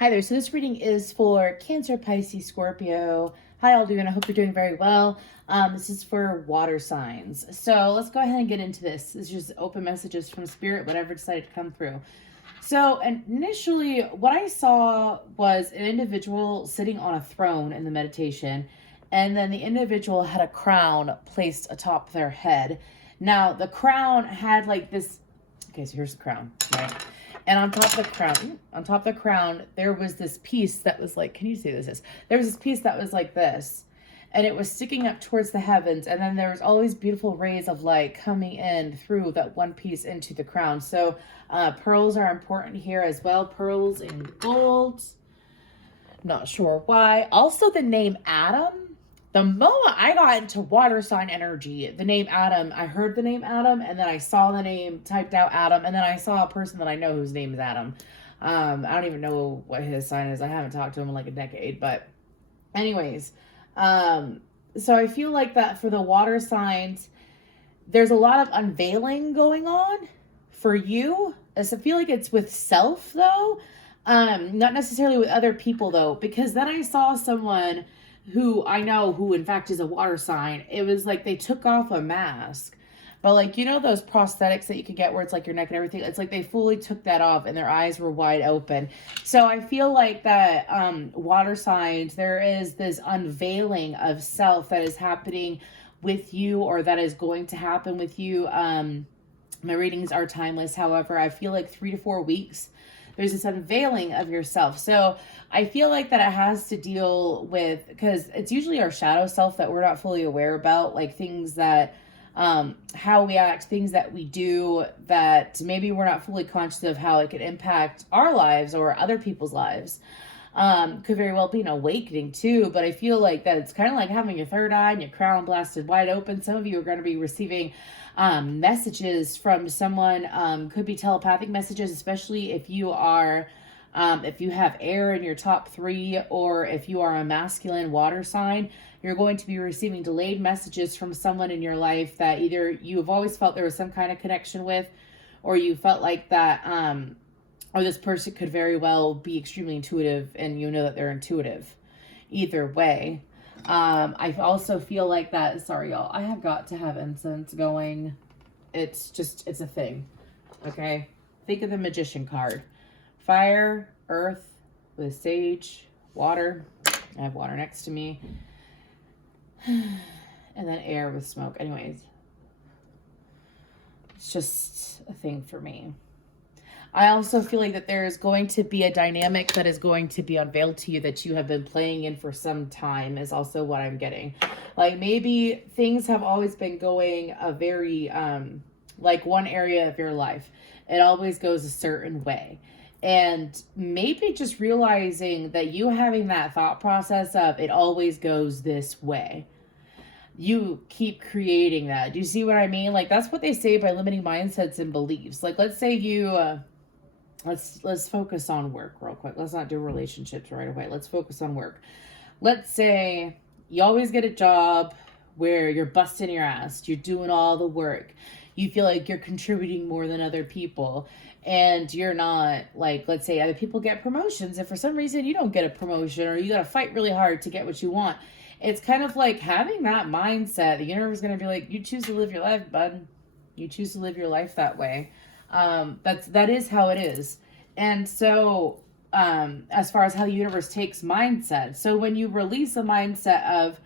Hi there, so this reading is for Cancer, Pisces, Scorpio. Hi, all doing? I hope you're doing very well. This is for water signs. So let's go ahead and get into this. This is just open messages from Spirit, whatever decided to come through. So initially, what I saw was an individual sitting on a throne in the meditation, and then the individual had a crown placed atop their head. Now, the crown had like this, okay, so here's the crown, right? And on top of the crown, there was this piece that was like, can you see this? There was this piece that was like this, and it was sticking up towards the heavens. And then there was always beautiful rays of light coming in through that one piece into the crown. So pearls are important here as well. Pearls and gold. Not sure why. Also the name Adam. The moment I got into water sign energy, the name Adam, I heard the name Adam, and then I saw the name typed out Adam, and then I saw a person that I know whose name is Adam. I don't even know what his sign is. I haven't talked to him in like a decade, but anyways, so I feel like that for the water signs, there's a lot of unveiling going on for you. I feel like it's with self though, not necessarily with other people though, because then I saw someone who I know who in fact is a water sign. It was like they took off a mask, but like, you know, those prosthetics that you could get where it's like your neck and everything, it's like they fully took that off and their eyes were wide open. So I feel like that water signs, there is this unveiling of self that is happening with you, or that is going to happen with you. My readings are timeless. However, I feel like 3 to 4 weeks there's this unveiling of yourself. So I feel like that it has to deal with, because it's usually our shadow self that we're not fully aware about, like things that, how we act, things that we do that maybe we're not fully conscious of how it could impact our lives or other people's lives. Could very well be an awakening too, but I feel like that it's kind of like having your third eye and your crown blasted wide open. Some of you are going to be receiving messages from someone, could be telepathic messages, especially if you are, if you have air in your top 3, or if you are a masculine water sign, you're going to be receiving delayed messages from someone in your life that either you have always felt there was some kind of connection with, or you felt like that, or this person could very well be extremely intuitive and you know that they're intuitive. Either way. I also feel like that, sorry y'all, I have got to have incense going. It's a thing. Okay? Think of the Magician card. Fire, earth with sage, water. I have water next to me. And then air with smoke. Anyways. It's just a thing for me. I also feel like that there is going to be a dynamic that is going to be unveiled to you that you have been playing in for some time, is also what I'm getting. Like maybe things have always been going a very, like one area of your life. It always goes a certain way. And maybe just realizing that you having that thought process of it always goes this way. You keep creating that. Do you see what I mean? Like that's what they say by limiting mindsets and beliefs. Like let's say you... Let's focus on work real quick. Let's not do relationships right away. Let's focus on work. Let's say you always get a job where you're busting your ass. You're doing all the work. You feel like you're contributing more than other people. And you're not, like, let's say other people get promotions. And for some reason you don't get a promotion, or you got to fight really hard to get what you want. It's kind of like having that mindset. The universe is going to be like, you choose to live your life, bud. You choose to live your life that way. That is how it is. And so, as far as how the universe takes mindset. So when you release a mindset of,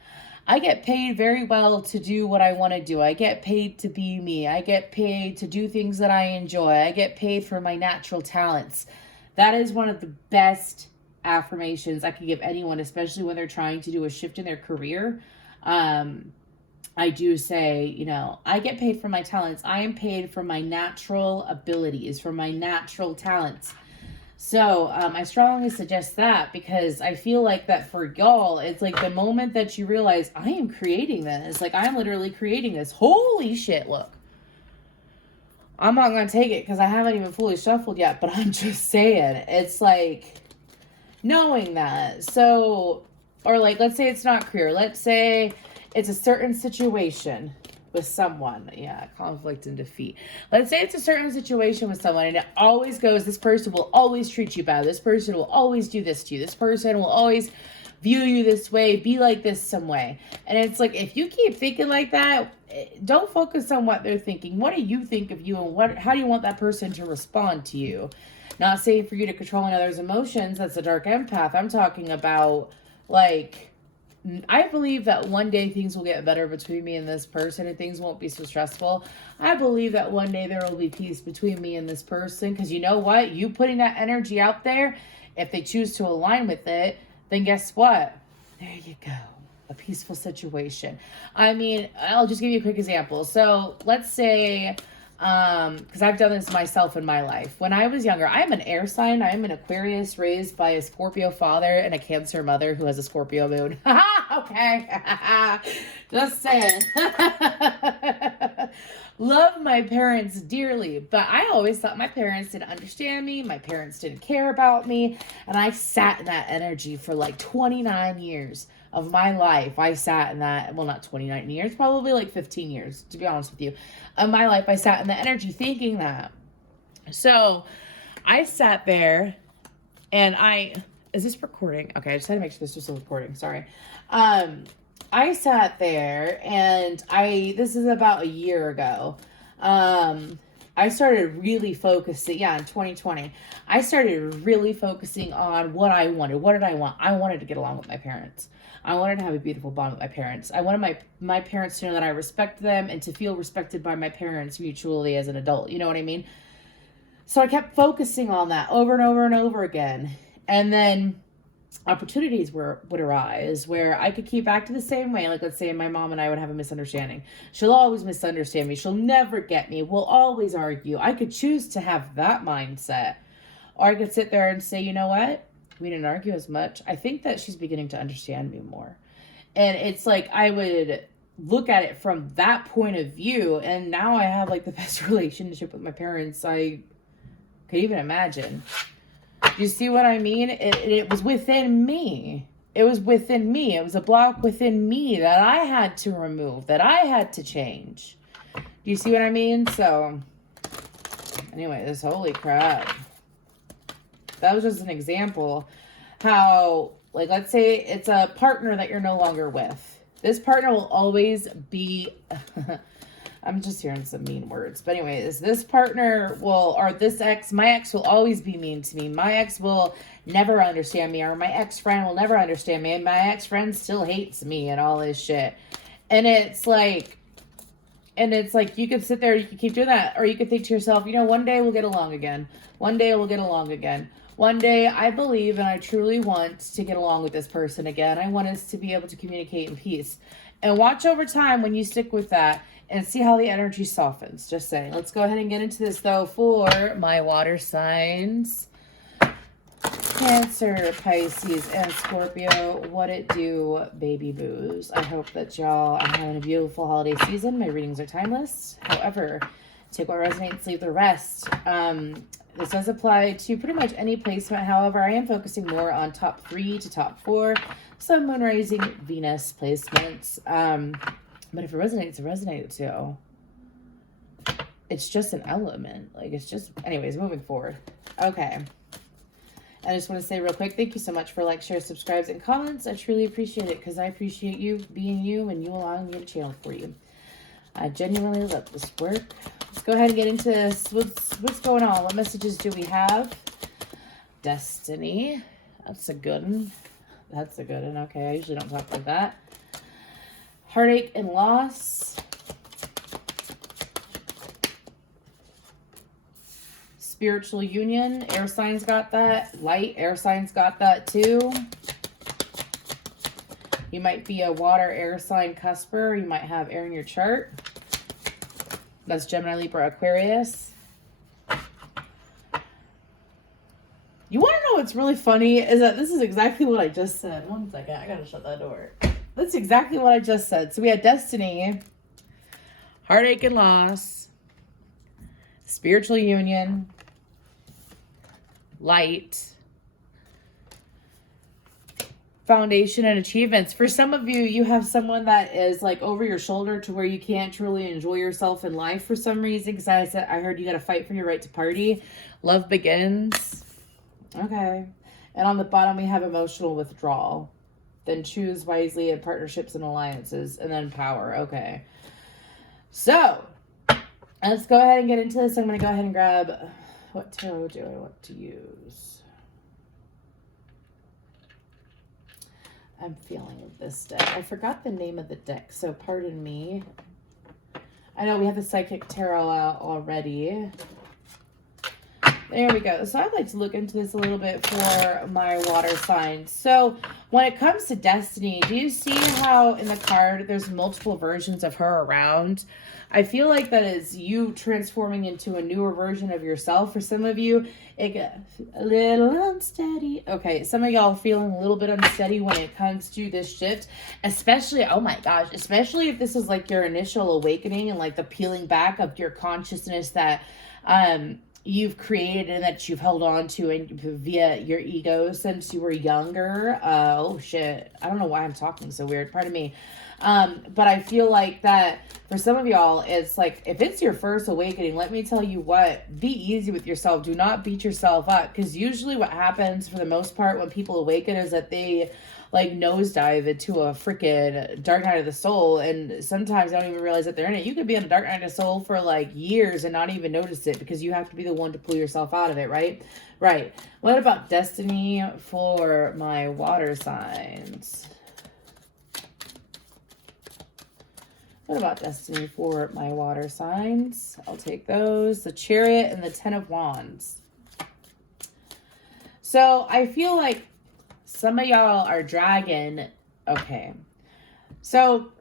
I get paid very well to do what I want to do. I get paid to be me. I get paid to do things that I enjoy. I get paid for my natural talents. That is one of the best affirmations I can give anyone, especially when they're trying to do a shift in their career. I do say, you know, I get paid for my talents. I am paid for my natural abilities, for my natural talents. So I strongly suggest that, because I feel like that for y'all, it's like the moment that you realize I am creating this, like I'm literally creating this. Holy shit, look. I'm not going to take it because I haven't even fully shuffled yet, but I'm just saying, it's like knowing that. So, or like, let's say it's not career. Let's say it's a certain situation, with someone. Yeah, conflict and defeat. Let's say it's a certain situation with someone and it always goes, this person will always treat you bad. This person will always do this to you. This person will always view you this way, be like this some way. And it's like, if you keep thinking like that, don't focus on what they're thinking. What do you think of you, and how do you want that person to respond to you? Not saying for you to control another's emotions. That's a dark empath. I'm talking about, like, I believe that one day things will get better between me and this person and things won't be so stressful. I believe that one day there will be peace between me and this person, because you know what? You putting that energy out there, if they choose to align with it, then guess what? There you go. A peaceful situation. I mean, I'll just give you a quick example. So let's say, because I've done this myself in my life. When I was younger, I'm an air sign. I'm an Aquarius raised by a Scorpio father and a Cancer mother who has a Scorpio moon. Okay. Just saying. Love my parents dearly, but I always thought my parents didn't understand me. My parents didn't care about me. And I sat in that energy for like 29 years of my life. I sat in that, well, not 29 years, probably like 15 years, to be honest with you. Of my life, I sat in the energy thinking that. So I sat there and is this recording? Okay, I just had to make sure this was recording. Sorry. I sat there and this is about a year ago. I started really focusing, in 2020, I started really focusing on what I wanted. What did I want? I wanted to get along with my parents. I wanted to have a beautiful bond with my parents. I wanted my parents to know that I respect them and to feel respected by my parents mutually as an adult. You know what I mean? So I kept focusing on that over and over and over again. And then opportunities would arise where I could keep acting the same way. Like, let's say my mom and I would have a misunderstanding. She'll always misunderstand me. She'll never get me. We'll always argue. I could choose to have that mindset. Or I could sit there and say, you know what? We didn't argue as much. I think that she's beginning to understand me more. And it's like, I would look at it from that point of view. And now I have like the best relationship with my parents I could even imagine. You see what I mean? It was within me. It was within me. It was a block within me that I had to remove, that I had to change. Do you see what I mean? So, anyway, holy crap. That was just an example how, like, let's say it's a partner that you're no longer with. This partner will always be... I'm just hearing some mean words. But anyways, this partner my ex will always be mean to me. My ex will never understand me, or my ex-friend will never understand me, and my ex-friend still hates me and all this shit. And it's like, you could sit there, you could keep doing that, or you could think to yourself, one day we'll get along again. One day we'll get along again. One day I believe and I truly want to get along with this person again. I want us to be able to communicate in peace. And watch over time when you stick with that and see how the energy softens. Just saying. Let's go ahead and get into this, though, for my water signs. Cancer, Pisces, and Scorpio. What it do, baby boos. I hope that y'all are having a beautiful holiday season. My readings are timeless. However, take what resonates, leave the rest. This does apply to pretty much any placement. However, I am focusing more on top 3 to top 4. Some moon rising Venus placements. But if it resonates, it resonates too. It's just an element. Like, it's just... Anyways, moving forward. Okay. I just want to say real quick, thank you so much for shares, subscribes, and comments. I truly appreciate it, because I appreciate you being you and you allowing me to channel for you. I genuinely love this work. Let's go ahead and get into this. What's going on? What messages do we have? Destiny. That's a good one. That's a good one. Okay, I usually don't talk like that. Heartache and loss. Spiritual union. Air signs got that. Light. Air signs got that too. You might be a water air sign cusper. You might have air in your chart. That's Gemini, Libra, Aquarius. You want to know what's really funny? Is that this is exactly what I just said. One second. I gotta shut that door. That's exactly what I just said. So we had destiny, heartache and loss, spiritual union, light, foundation and achievements. For some of you, you have someone that is like over your shoulder to where you can't truly enjoy yourself in life for some reason. Because I heard you got to fight for your right to party. Love begins. Okay. And on the bottom, we have emotional withdrawal. Then choose wisely in partnerships and alliances. And then power. Okay. So, let's go ahead and get into this. I'm going to go ahead and grab, what tarot do I want to use? I'm feeling this deck. I forgot the name of the deck, so pardon me. I know we have the Psychic Tarot out already. There we go. So I'd like to look into this a little bit for my water signs. So when it comes to destiny, do you see how in the card there's multiple versions of her around? I feel like that is you transforming into a newer version of yourself. For some of you, it gets a little unsteady. Okay, some of y'all feeling a little bit unsteady when it comes to this shift, especially, oh my gosh, especially if this is like your initial awakening and like the peeling back of your consciousness that you've created and that you've held on to and via your ego since you were younger. Oh shit, I don't know why I'm talking so weird, pardon me. But I feel like that for some of y'all, it's like, if it's your first awakening, let me tell you what, be easy with yourself. Do not beat yourself up, because usually what happens for the most part when people awaken is that they like nosedive into a freaking dark night of the soul, and sometimes I don't even realize that they're in it. You could be in a dark night of the soul for like years and not even notice it, because you have to be the one to pull yourself out of it, right? Right. What about destiny for my water signs? What about destiny for my water signs? I'll take those. The Chariot and the Ten of Wands. So I feel like some of y'all are dragging. Okay. So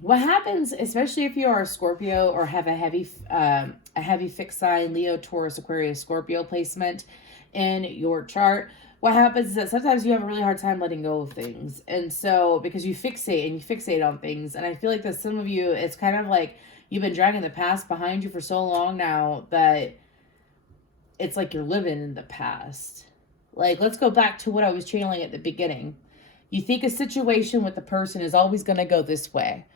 what happens, especially if you are a Scorpio or have a heavy fixed sign, Leo, Taurus, Aquarius, Scorpio placement in your chart, what happens is that sometimes you have a really hard time letting go of things. And so, because you fixate on things. And I feel like that some of you, it's kind of like you've been dragging the past behind you for so long now that it's like you're living in the past. Like, let's go back to what I was channeling at the beginning. You think a situation with the person is always going to go this way.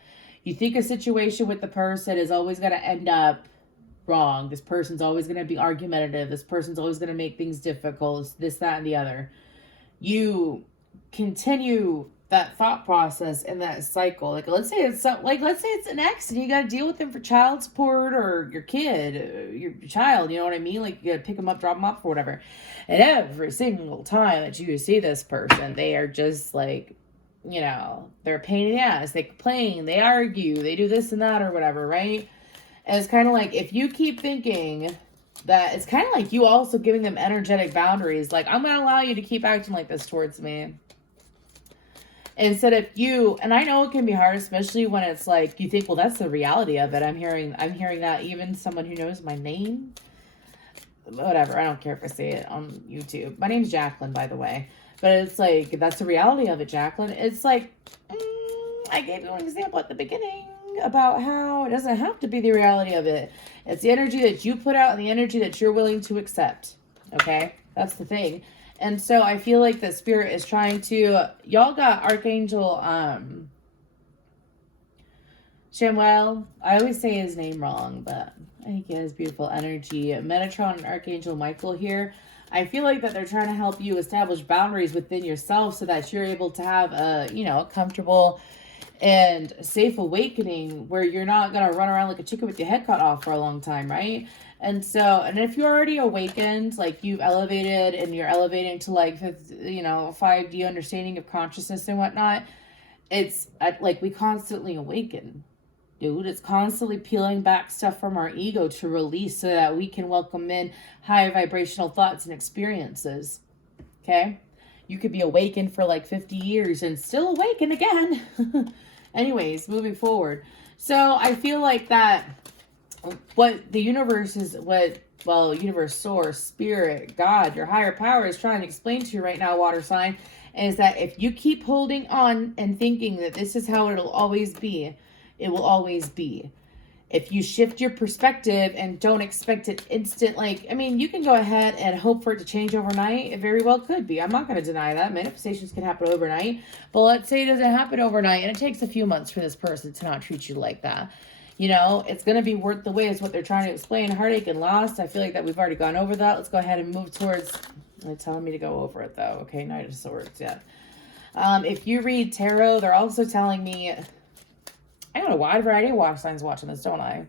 You think a situation with the person is always going to end up wrong. This person's always going to be argumentative. This person's always going to make things difficult. This, that, and the other. You continue that thought process and that cycle. Like, let's say it's an ex and you got to deal with them for child support, or your kid, your child, you know what I mean? Like, you got to pick them up, drop them off, or whatever. And every single time that you see this person, they are just like, you know, they're a pain in the ass. They complain, they argue, they do this and that or whatever, right? And it's kind of like, if you keep thinking that, it's kind of like you also giving them energetic boundaries. Like, I'm going to allow you to keep acting like this towards me. Instead of you, and I know it can be hard, especially when it's like, you think, well, that's the reality of it. I'm hearing that even someone who knows my name, whatever, I don't care if I say it on YouTube. My name's Jacqueline, by the way. But it's like, that's the reality of it, Jacqueline. It's like, I gave you an example at the beginning about how it doesn't have to be the reality of it. It's the energy that you put out and the energy that you're willing to accept. Okay? That's the thing. And so I feel like the spirit is trying to, y'all got Archangel Samuel. I always say his name wrong, but I think he has beautiful energy. Metatron and Archangel Michael here. I feel like that they're trying to help you establish boundaries within yourself so that you're able to have a, you know, a comfortable and safe awakening where you're not going to run around like a chicken with your head cut off for a long time, right? And so, and if you're already awakened, like you've elevated and you're elevating to like, you know, 5D understanding of consciousness and whatnot, it's like we constantly awaken, dude. It's constantly peeling back stuff from our ego to release so that we can welcome in high vibrational thoughts and experiences. Okay? You could be awakened for like 50 years and still awaken again. Anyways, moving forward. So I feel like that what the universe is, universe, source, spirit, God, your higher power is trying to explain to you right now, water sign, is that if you keep holding on and thinking that this is how it'll always be, it will always be. if you shift your perspective and don't expect it instant, like, I mean, you can go ahead and hope for it to change overnight. It very well could be. I'm not going to deny that. Manifestations can happen overnight. But let's say it doesn't happen overnight and it takes a few months for this person to not treat you like that. You know, it's going to be worth the wait is what they're trying to explain. Heartache and loss. I feel like that we've already gone over that. Let's go ahead and move towards, they're telling me to go over it though. Okay, Knight of Swords, yeah. If you read tarot, they're also telling me, I got a wide variety of water signs watching this, don't I?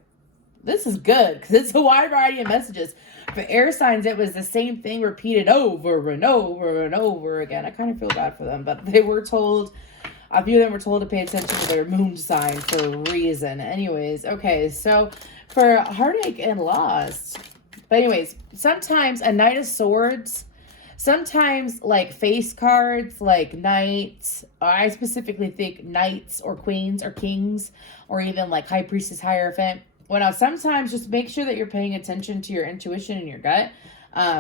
This is good because it's a wide variety of messages. For air signs, it was the same thing repeated over and over and over again. I kind of feel bad for them, but they were told, a few of them were told to pay attention to their moon sign for a reason. Anyways, okay, so for heartache and loss. But anyways, sometimes a Knight of Swords, sometimes like face cards, like knights, I specifically think knights or queens or kings, or even like high priestess, hierophant. Well, now sometimes just make sure that you're paying attention to your intuition and your gut,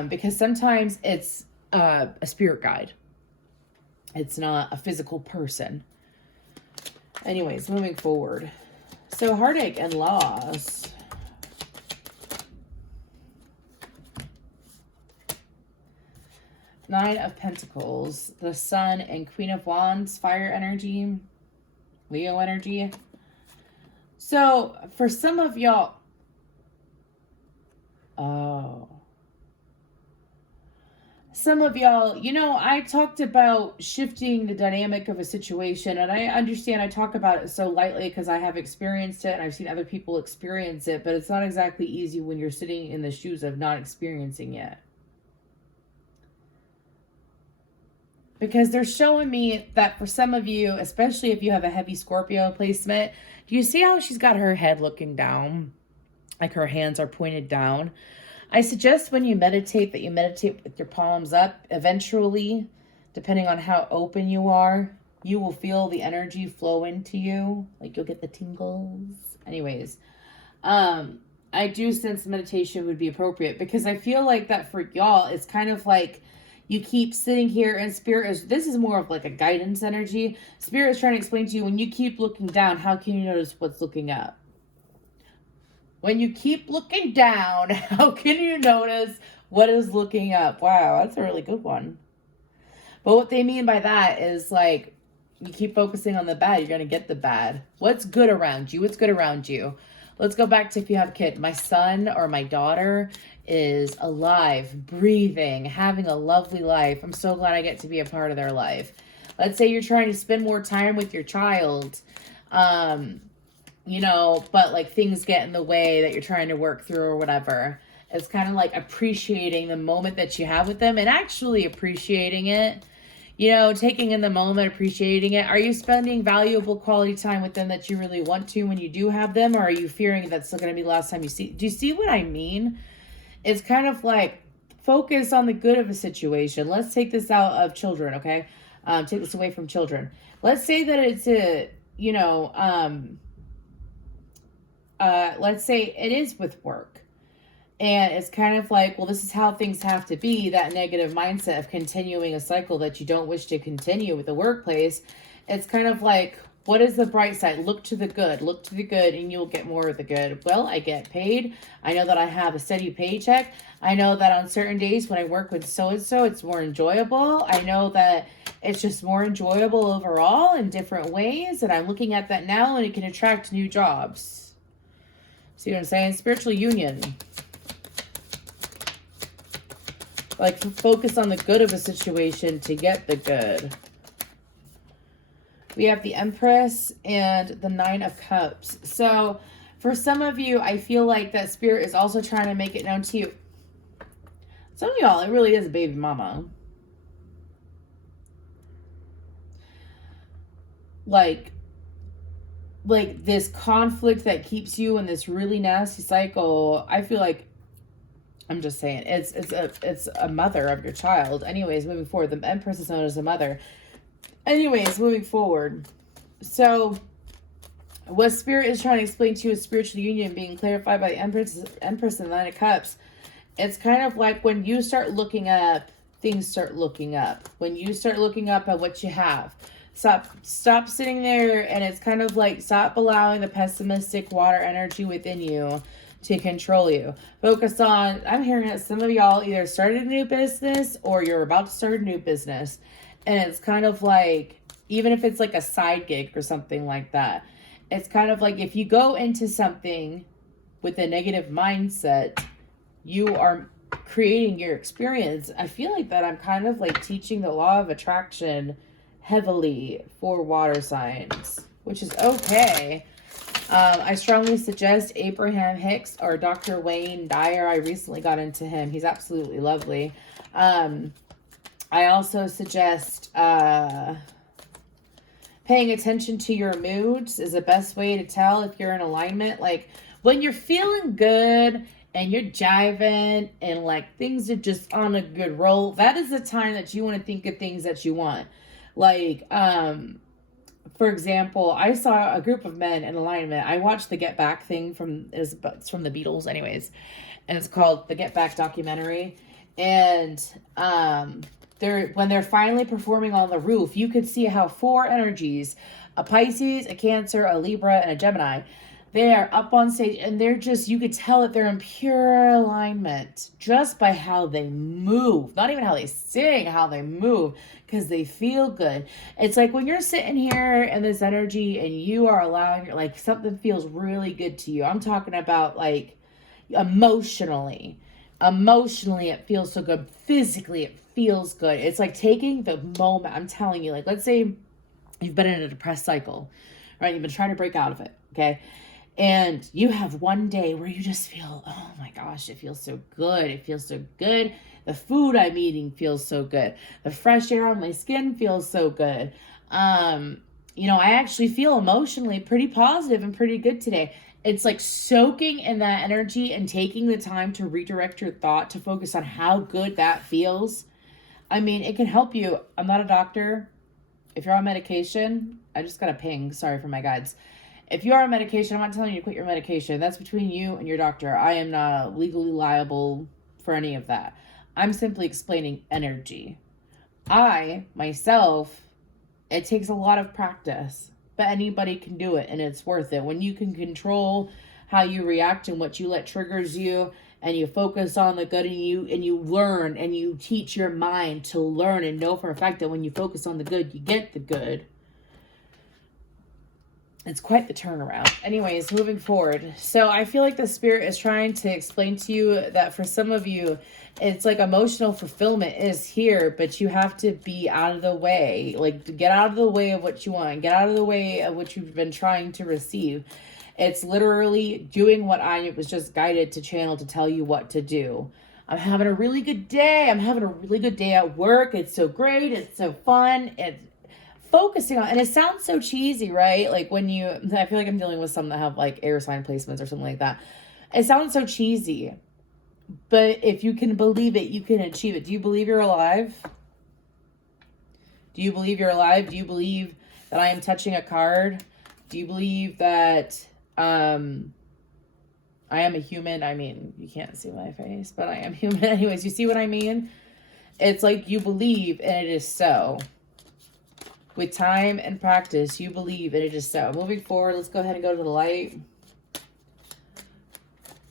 because sometimes it's a spirit guide. It's not a physical person. Anyways, moving forward. So heartache and loss. Nine of Pentacles, the Sun and Queen of Wands, fire energy, Leo energy. So for some of y'all, some of y'all, you know, I talked about shifting the dynamic of a situation, and I understand I talk about it so lightly because I have experienced it and I've seen other people experience it, but it's not exactly easy when you're sitting in the shoes of not experiencing it. Because they're showing me that for some of you, especially if you have a heavy Scorpio placement, do you see how she's got her head looking down? Like her hands are pointed down. I suggest when you meditate that you meditate with your palms up. Eventually, depending on how open you are, you will feel the energy flow into you. Like you'll get the tingles. Anyways, I do sense meditation would be appropriate because I feel like that for y'all, it's kind of like you keep sitting here and Spirit is, this is more of like a guidance energy. Spirit is trying to explain to you, when you keep looking down, how can you notice what's looking up? When you keep looking down, how can you notice what is looking up? Wow, that's a really good one. But what they mean by that is like, you keep focusing on the bad, you're going to get the bad. What's good around you? What's good around you? Let's go back to if you have a kid. My son or my daughter is alive, breathing, having a lovely life. I'm so glad I get to be a part of their life. Let's say you're trying to spend more time with your child, you know, but like things get in the way that you're trying to work through or whatever. It's kind of like appreciating the moment that you have with them and actually appreciating it. You know, taking in the moment, appreciating it. Are you spending valuable quality time with them that you really want to when you do have them? Or are you fearing that's still going to be the last time you see? Do you see what I mean? It's kind of like focus on the good of a situation. Let's take this out of children, okay? Take this away from children. Let's say that it's a, you know, let's say it is with work. And it's kind of like, well, this is how things have to be, that negative mindset of continuing a cycle that you don't wish to continue with the workplace. It's kind of like, what is the bright side? Look to the good. Look to the good and you'll get more of the good. Well, I get paid. I know that I have a steady paycheck. I know that on certain days when I work with so-and-so, it's more enjoyable. I know that it's just more enjoyable overall in different ways. And I'm looking at that now and it can attract new jobs. See what I'm saying? Spiritual union. Like, focus on the good of a situation to get the good. We have the Empress and the Nine of Cups. So, for some of you, I feel like that Spirit is also trying to make it known to you. Some of y'all, it really is a baby mama. Like this conflict that keeps you in this really nasty cycle. I feel like, I'm just saying, it's a mother of your child. Anyways, moving forward, the Empress is known as a mother. Anyways, moving forward. So, what Spirit is trying to explain to you is spiritual union being clarified by the Empress and the Nine of Cups. It's kind of like when you start looking up, things start looking up. When you start looking up at what you have, Stop sitting there, and it's kind of like stop allowing the pessimistic water energy within you to control you. Focus on, I'm hearing that some of y'all either started a new business or you're about to start a new business. And it's kind of like, even if it's like a side gig or something like that, it's kind of like if you go into something with a negative mindset, you are creating your experience. I feel like that I'm kind of like teaching the law of attraction heavily for water signs, which is okay. I strongly suggest Abraham Hicks or Dr. Wayne Dyer. I recently got into him. He's absolutely lovely. I also suggest paying attention to your moods is the best way to tell if you're in alignment. Like when you're feeling good and you're jiving and like things are just on a good roll, that is the time that you want to think of things that you want. Like, for example, I saw a group of men in alignment. I watched the Get Back thing it's from the Beatles anyways. And it's called the Get Back documentary. And, when they're finally performing on the roof, you could see how 4 energies, a Pisces, a Cancer, a Libra, and a Gemini, they are up on stage and they're just, you could tell that they're in pure alignment just by how they move. Not even how they sing, how they move, because they feel good. It's like when you're sitting here in this energy and you are allowing, like something feels really good to you. I'm talking about like emotionally. Emotionally, it feels so good. Physically, it feels good. It's like taking the moment. I'm telling you, like, let's say you've been in a depressed cycle, right? You've been trying to break out of it, okay? And you have one day where you just feel, oh my gosh, it feels so good. It feels so good. The food I'm eating feels so good. The fresh air on my skin feels so good. I actually feel emotionally pretty positive and pretty good today. It's like soaking in that energy and taking the time to redirect your thought to focus on how good that feels. I mean, it can help you. I'm not a doctor. If you're on medication, I just got a ping. Sorry for my guides. If you are on medication, I'm not telling you to quit your medication. That's between you and your doctor. I am not legally liable for any of that. I'm simply explaining energy. Myself, it takes a lot of practice, but anybody can do it and it's worth it. When you can control how you react and what you let triggers you, and you focus on the good and you learn and you teach your mind to learn and know for a fact that when you focus on the good, you get the good. It's quite the turnaround. Anyways, moving forward. So I feel like the spirit is trying to explain to you that for some of you, it's like emotional fulfillment is here, but you have to be out of the way. Like get out of the way of what you want. Get out of the way of what you've been trying to receive. It's literally doing what I was just guided to channel to tell you what to do. I'm having a really good day. I'm having a really good day at work. It's so great. It's so fun. It's focusing on, and it sounds so cheesy, right? Like I feel like I'm dealing with some that have like air sign placements or something like that. It sounds so cheesy, but if you can believe it, you can achieve it. Do you believe you're alive? Do you believe you're alive? Do you believe that I am touching a card? Do you believe that I am a human? I mean, you can't see my face, but I am human anyways. You see what I mean? It's like you believe and it is so. With time and practice, you believe and it is so. Moving forward, let's go ahead and go to the light.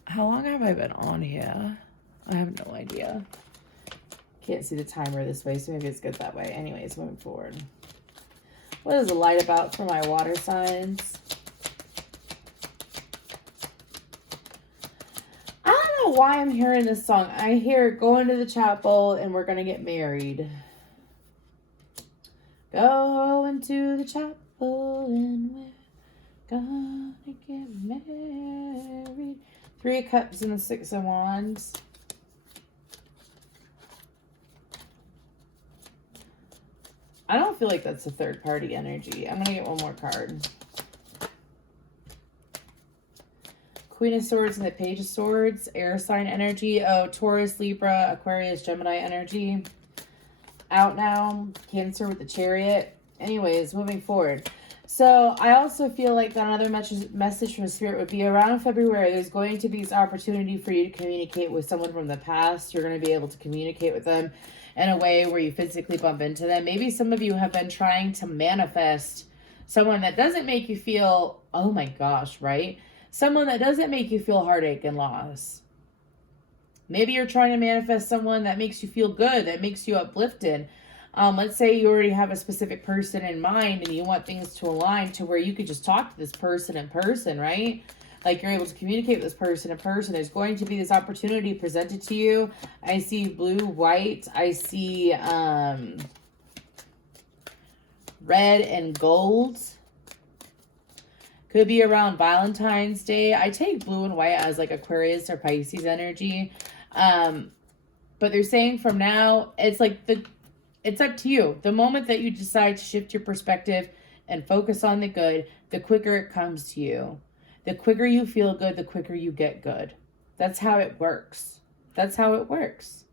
How long have I been on here? I have no idea. Can't see the timer this way, so maybe it's good that way. Anyways, moving forward. What is the light about for my water signs? I don't know why I'm hearing this song. I hear going to the chapel and we're going to get married. Going to the chapel and we're gonna get married. 3 of Cups and the 6 of Wands. I don't feel like that's a third party energy. I'm gonna get one more card. Queen of Swords and the Page of Swords. Air sign energy. Oh, Taurus, Libra, Aquarius, Gemini energy. Out now. Cancer with the Chariot. Anyways, moving forward. So I also feel like that another message from Spirit would be around February. There's going to be this opportunity for you to communicate with someone from the past. You're going to be able to communicate with them. in a way where you physically bump into them. Maybe some of you have been trying to manifest someone that doesn't make you feel, oh my gosh, right? Someone that doesn't make you feel heartache and loss. Maybe you're trying to manifest someone that makes you feel good, that makes you uplifted. Let's say you already have a specific person in mind and you want things to align to where you could just talk to this person in person, right? Like you're able to communicate with this person in person. There's going to be this opportunity presented to you. I see blue, white. I see red and gold. Could be around Valentine's Day. I take blue and white as like Aquarius or Pisces energy. But they're saying from now, it's like it's up to you. The moment that you decide to shift your perspective and focus on the good, the quicker it comes to you. The quicker you feel good, the quicker you get good. That's how it works. That's how it works.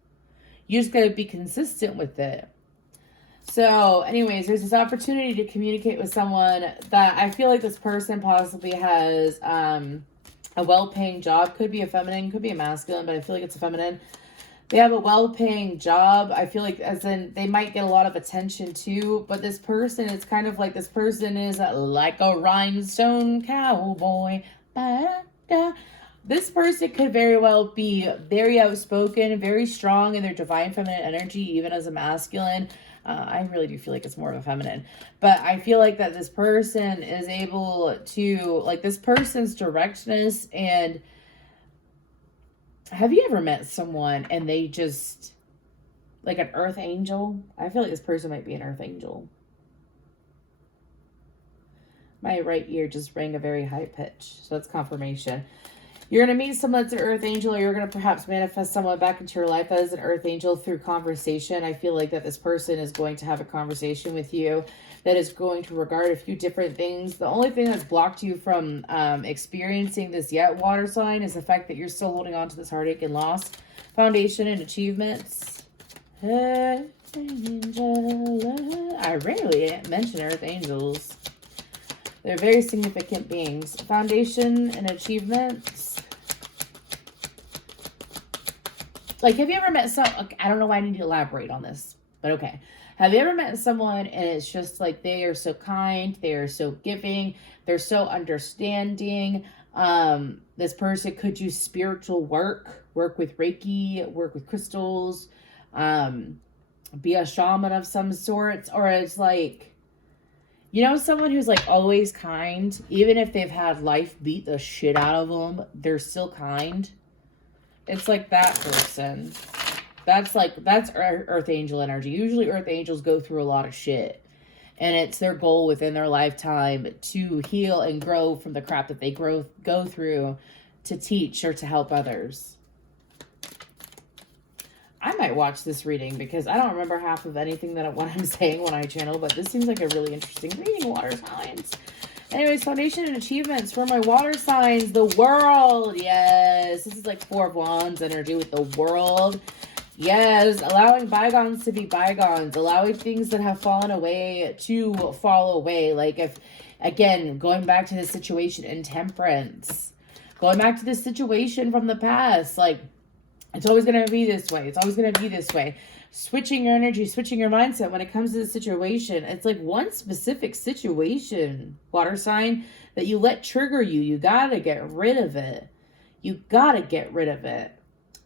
You just got to be consistent with it. So anyways, there's this opportunity to communicate with someone that I feel like this person possibly has a well-paying job. Could be a feminine, could be a masculine, but I feel like it's a feminine. They have a well-paying job. I feel like as in they might get a lot of attention too, but this person, it's kind of like this person is like a rhinestone cowboy. Ba-da-da. This person could very well be very outspoken, very strong in their divine feminine energy, even as a masculine. I really do feel like it's more of a feminine, but I feel like that this person is able to, like this person's directness. And have you ever met someone and they just, like an earth angel? I feel like this person might be an earth angel. My right ear just rang a very high pitch, so that's confirmation. You're going to meet someone that's an earth angel, or you're going to perhaps manifest someone back into your life as an earth angel through conversation. I feel like that this person is going to have a conversation with you that is going to regard a few different things. The only thing that's blocked you from experiencing this yet, water sign, is the fact that you're still holding on to this heartache and loss. Foundation and achievements. I rarely mention earth angels. They're very significant beings. Foundation and achievements. Like, have you ever met I don't know why I need to elaborate on this, but okay. Have you ever met someone and it's just like they are so kind, they are so giving, they're so understanding. This person could do spiritual work with Reiki, work with crystals, be a shaman of some sorts, or it's like, you know, someone who's like always kind, even if they've had life beat the shit out of them, they're still kind. It's like that person. That's Earth Angel energy. Usually Earth Angels go through a lot of shit. And it's their goal within their lifetime to heal and grow from the crap that they go through to teach or to help others. I might watch this reading because I don't remember half of anything what I'm saying when I channel, but this seems like a really interesting reading, water signs. Anyways, foundation and achievements for my water signs. The world. Yes. This is like Four of Wands energy with the world. Yes. Allowing bygones to be bygones. Allowing things that have fallen away to fall away. Like if, again, going back to the situation in Temperance. Going back to the situation from the past. Like, it's always going to be this way. It's always going to be this way. Switching your energy, switching your mindset when it comes to the situation. It's like one specific situation, water sign, that you let trigger you. You got to get rid of it. You got to get rid of it.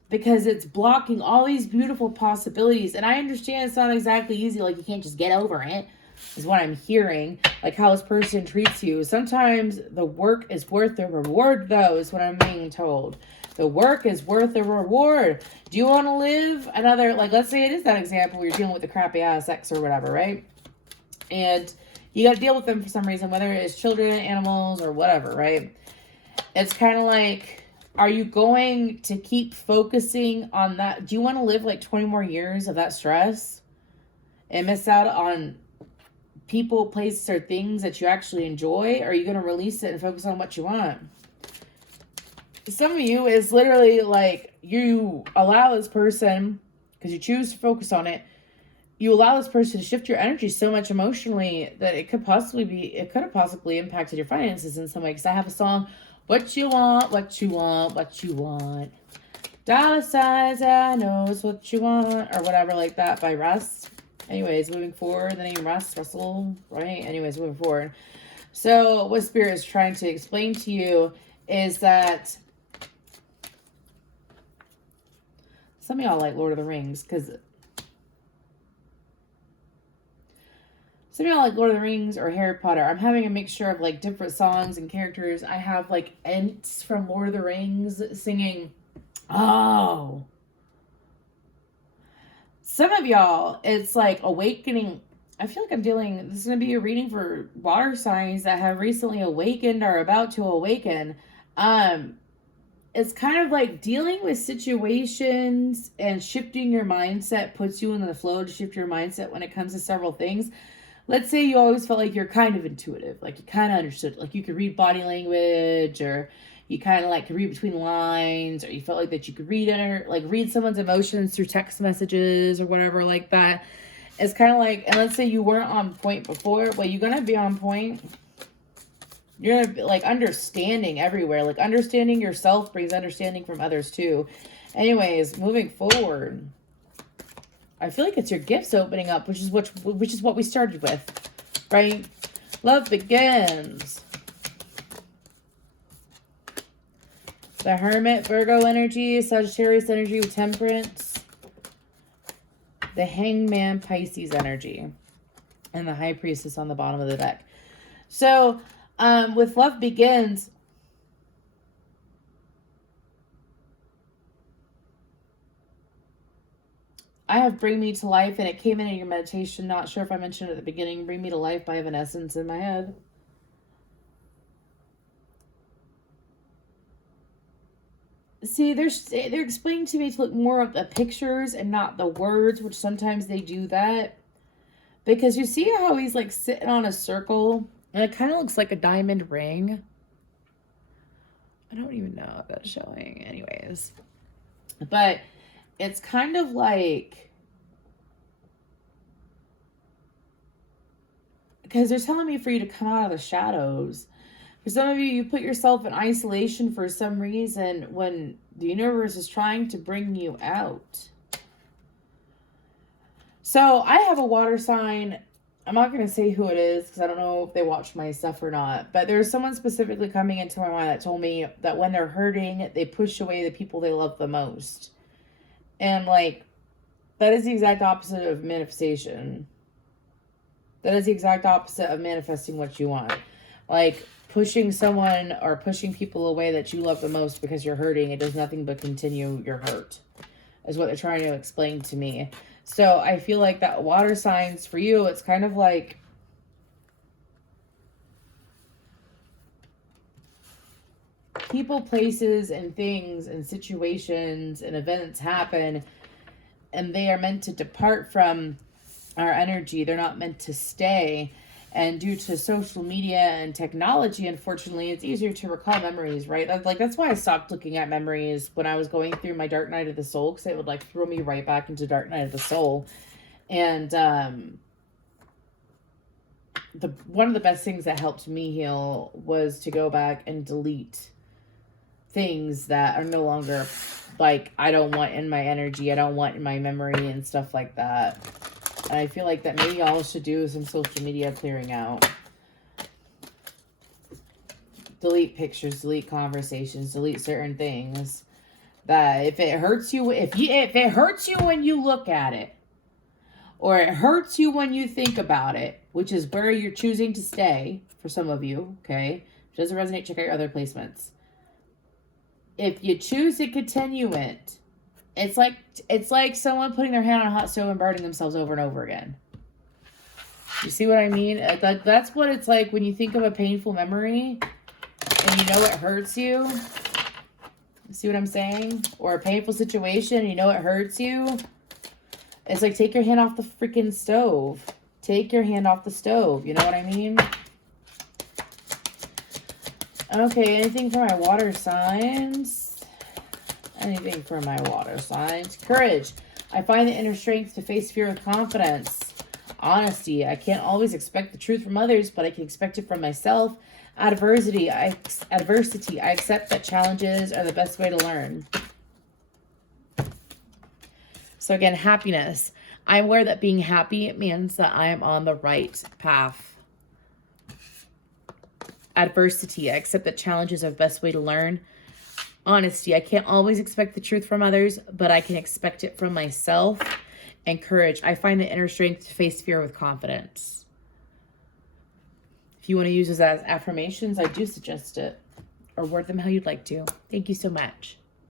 Because it's blocking all these beautiful possibilities. And I understand it's not exactly easy. Like, you can't just get over it, is what I'm hearing. Like, how this person treats you. Sometimes the work is worth the reward, though, is what I'm being told. The work is worth the reward. Do you want to live another, like, let's say it is that example where you're dealing with the crappy ass ex or whatever, right? And you got to deal with them for some reason, whether it's children, animals, or whatever, right? It's kind of like, are you going to keep focusing on that? Do you want to live like 20 more years of that stress and miss out on people, places, or things that you actually enjoy? Or are you going to release it and focus on what you want? Some of you is literally like, you allow this person, because you choose to focus on it, you allow this person to shift your energy so much emotionally that it could have possibly impacted your finances in some way. Because I have a song, what you want, what you want, what you want. Dollar signs, I know it's what you want, or whatever like that by Russ. Anyways, moving forward, the name Russell, right? Anyways, moving forward. So what Spirit is trying to explain to you is that some of y'all like Lord of the Rings, because some of y'all like Lord of the Rings or Harry Potter. I'm having a mixture of like different songs and characters. I have like Ents from Lord of the Rings singing, oh. Some of y'all, it's like awakening. I feel like I'm dealing, this is going to be a reading for water signs that have recently awakened or about to awaken. It's kind of like dealing with situations and shifting your mindset puts you in the flow to shift your mindset when it comes to several things. Let's say you always felt like you're kind of intuitive, like you kind of understood, like you could read body language, or you kind of like could read between lines, or you felt like that you could read someone's emotions through text messages or whatever like that. It's kind of like, and let's say you weren't on point before, well, you're going to be on point. You're going to be like understanding everywhere. Like understanding yourself brings understanding from others too. Anyways, moving forward, I feel like it's your gifts opening up, which is what we started with, right? Love begins. The Hermit, Virgo energy, Sagittarius energy with Temperance. The Hangman, Pisces energy. And the High Priestess on the bottom of the deck. So, with Love Begins, I have Bring Me to Life, and it came in your meditation. Not sure if I mentioned it at the beginning. Bring Me to Life by Evanescence in my head. See, they're explaining to me to look more at the pictures and not the words, which sometimes they do that. Because you see how he's like sitting on a circle, and it kind of looks like a diamond ring. I don't even know if that's showing. Anyways. But it's kind of like, because they're telling me for you to come out of the shadows. For some of you, you put yourself in isolation for some reason when the universe is trying to bring you out. So I have a water sign. I'm not going to say who it is because I don't know if they watch my stuff or not. But there's someone specifically coming into my mind that told me that when they're hurting, they push away the people they love the most. And like, that is the exact opposite of manifestation. That is the exact opposite of manifesting what you want. Like, pushing someone or pushing people away that you love the most because you're hurting, it does nothing but continue your hurt, is what they're trying to explain to me. So I feel like that water signs for you, it's kind of like people, places, and things and situations and events happen, and they are meant to depart from our energy. They're not meant to stay. And due to social media and technology, unfortunately, it's easier to recall memories, right? That's why I stopped looking at memories when I was going through my Dark Night of the Soul, because it would like throw me right back into Dark Night of the Soul. And one of the best things that helped me heal was to go back and delete things that are no longer like I don't want in my energy, I don't want in my memory and stuff like that. And I feel like that maybe y'all should do some social media clearing out. Delete pictures, delete conversations, delete certain things. That if it hurts you, if it hurts you when you look at it, or it hurts you when you think about it, which is where you're choosing to stay for some of you, okay? If it doesn't resonate, check out your other placements. If you choose to continue it, it's like someone putting their hand on a hot stove and burning themselves over and over again. You see what I mean? That's what it's like when you think of a painful memory and you know it hurts you. See what I'm saying? Or a painful situation and you know it hurts you. It's like, take your hand off the freaking stove. Take your hand off the stove. You know what I mean? Okay, anything for my water signs? Anything for my water signs? Courage. I find the inner strength to face fear with confidence. Honesty. I can't always expect the truth from others, but I can expect it from myself. Adversity. I accept that challenges are the best way to learn. So again, happiness. I'm aware that being happy means that I am on the right path. Adversity. I accept that challenges are the best way to learn. Honesty. I can't always expect the truth from others, but I can expect it from myself. And courage. I find the inner strength to face fear with confidence. If you want to use this as affirmations, I do suggest it. Or word them how you'd like to. Thank you so much.